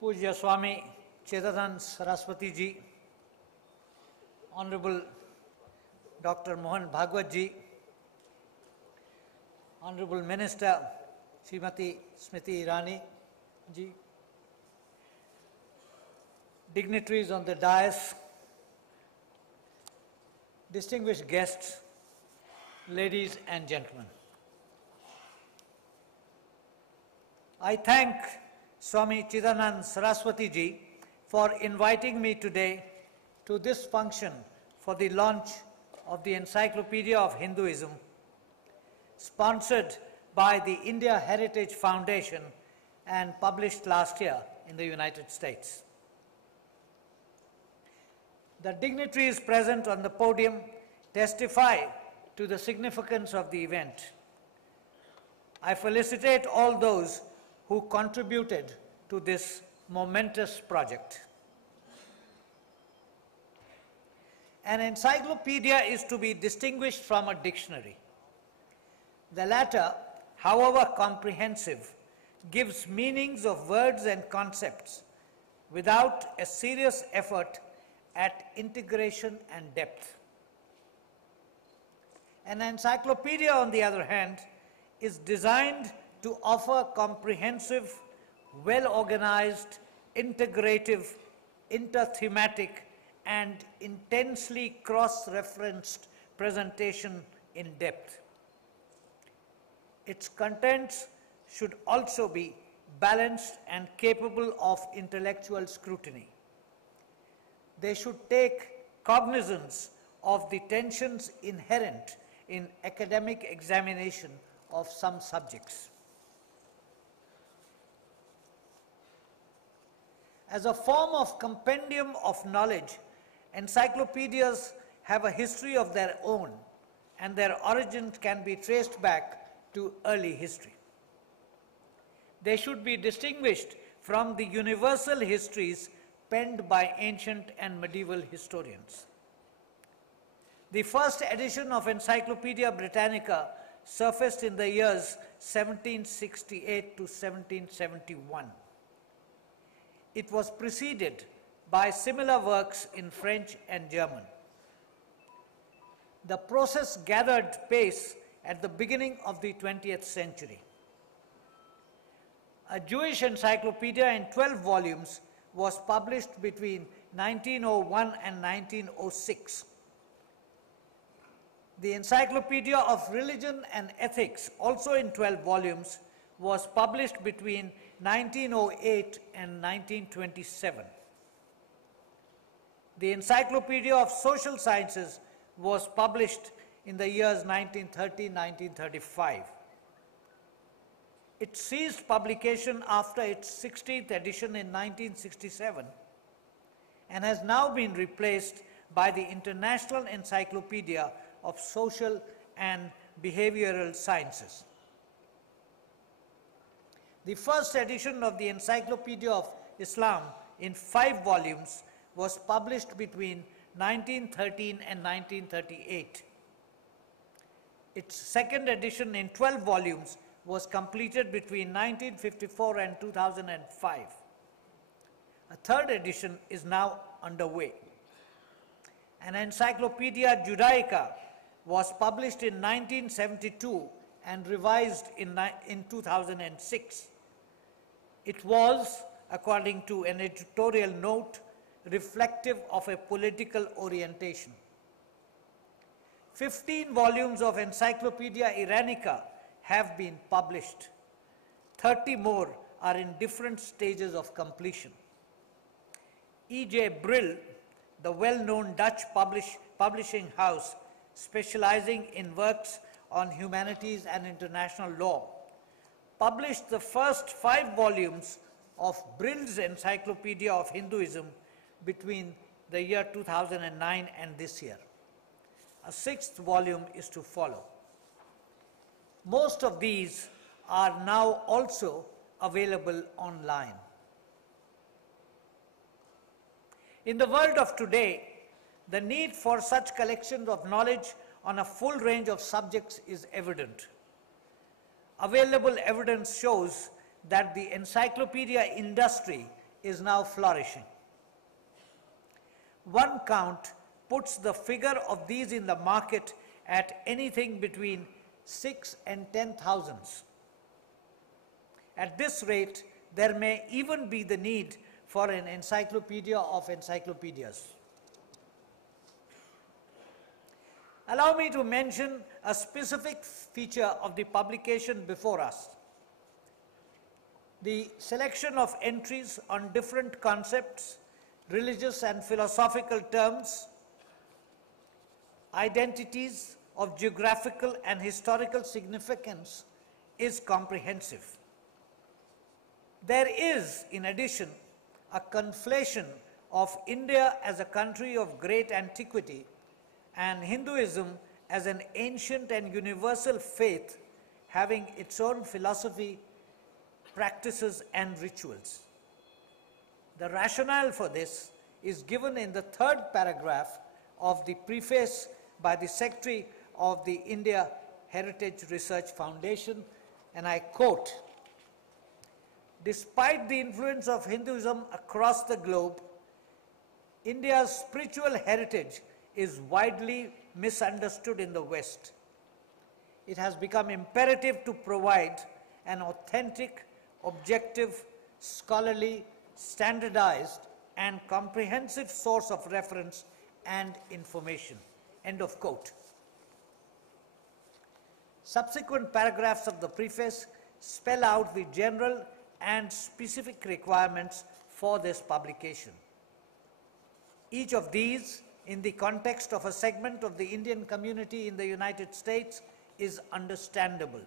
Pujya Swami Chidanand Saraswati Ji, Honorable Dr. Mohan Bhagwat Ji, Honorable Minister Srimati Smriti Irani Ji, dignitaries on the dais, distinguished guests, ladies and gentlemen. I thank Swami Chidanand Saraswati Ji for inviting me today to this function for the launch of the Encyclopedia of Hinduism, sponsored by the India Heritage Foundation and published last year in the United States. The dignitaries present on the podium testify to the significance of the event. I felicitate all those who contributed to this momentous project. An encyclopedia is to be distinguished from a dictionary. The latter, however comprehensive, gives meanings of words and concepts without a serious effort at integration and depth. An encyclopedia, on the other hand, is designed to offer comprehensive, well-organized, integrative, interthematic, and intensely cross-referenced presentation in depth. Its contents should also be balanced and capable of intellectual scrutiny. They should take cognizance of the tensions inherent in academic examination of some subjects. As a form of compendium of knowledge, encyclopedias have a history of their own, and their origins can be traced back to early history. They should be distinguished from the universal histories penned by ancient and medieval historians. The first edition of Encyclopedia Britannica surfaced in the years 1768 to 1771. It was preceded by similar works in French and German. The process gathered pace at the beginning of the 20th century. A Jewish encyclopedia in 12 volumes was published between 1901 and 1906. The Encyclopedia of Religion and Ethics, also in 12 volumes, was published between 1908 and 1927. The Encyclopedia of Social Sciences was published in the years 1930-1935. It ceased publication after its 16th edition in 1967 and has now been replaced by the International Encyclopedia of Social and Behavioral Sciences. The first edition of the Encyclopedia of Islam in 5 volumes was published between 1913 and 1938. Its second edition in 12 volumes was completed between 1954 and 2005. A third edition is now underway. An Encyclopedia Judaica was published in 1972 and revised in 2006. It was, according to an editorial note, reflective of a political orientation. 15 volumes of Encyclopedia Iranica have been published. 30 more are in different stages of completion. E.J. Brill, the well-known Dutch publishing house specializing in works on humanities and international law, published the first 5 volumes of Brill's Encyclopedia of Hinduism between the year 2009 and this year. A 6th volume is to follow. Most of these are now also available online. In the world of today, the need for such collections of knowledge on a full range of subjects is evident. Available evidence shows that the encyclopedia industry is now flourishing. One count puts the figure of these in the market at anything between 6 and 10,000. At this rate, there may even be the need for an encyclopedia of encyclopedias. Allow me to mention a specific feature of the publication before us. The selection of entries on different concepts, religious and philosophical terms, identities of geographical and historical significance is comprehensive. There is, in addition, a conflation of India as a country of great antiquity and Hinduism as an ancient and universal faith having its own philosophy, practices and rituals. The rationale for this is given in the third paragraph of the preface by the Secretary of the India Heritage Research Foundation, and I quote, "Despite the influence of Hinduism across the globe, India's spiritual heritage is widely misunderstood in the West. It has become imperative to provide an authentic, objective, scholarly, standardized, and comprehensive source of reference and information." End of quote. Subsequent paragraphs of the preface spell out the general and specific requirements for this publication. Each of these, in the context of a segment of the Indian community in the United States, is understandable.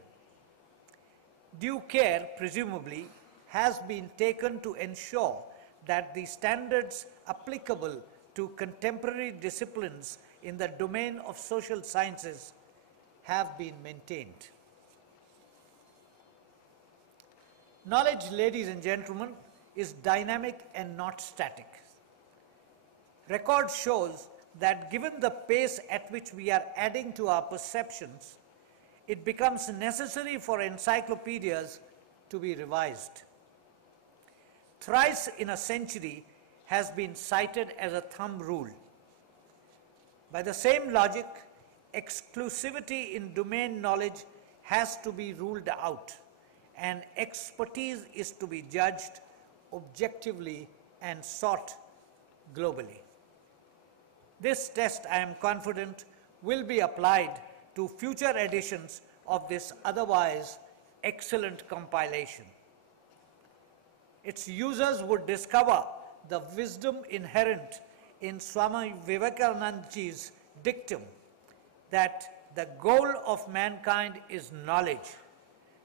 Due care, presumably, has been taken to ensure that the standards applicable to contemporary disciplines in the domain of social sciences have been maintained. Knowledge, ladies and gentlemen, is dynamic and not static. Record shows that given the pace at which we are adding to our perceptions, it becomes necessary for encyclopedias to be revised. Thrice in a century has been cited as a thumb rule. By the same logic, exclusivity in domain knowledge has to be ruled out, and expertise is to be judged objectively and sought globally. This test, I am confident, will be applied to future editions of this otherwise excellent compilation. Its users would discover the wisdom inherent in Swami Vivekanandaji's dictum that the goal of mankind is knowledge,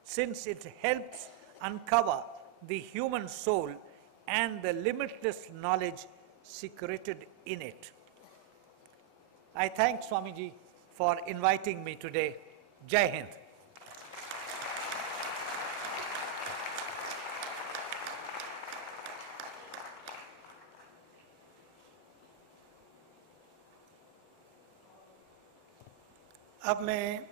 since it helps uncover the human soul and the limitless knowledge secreted in it. I thank Swamiji for inviting me today. Jai Hind. अब मैं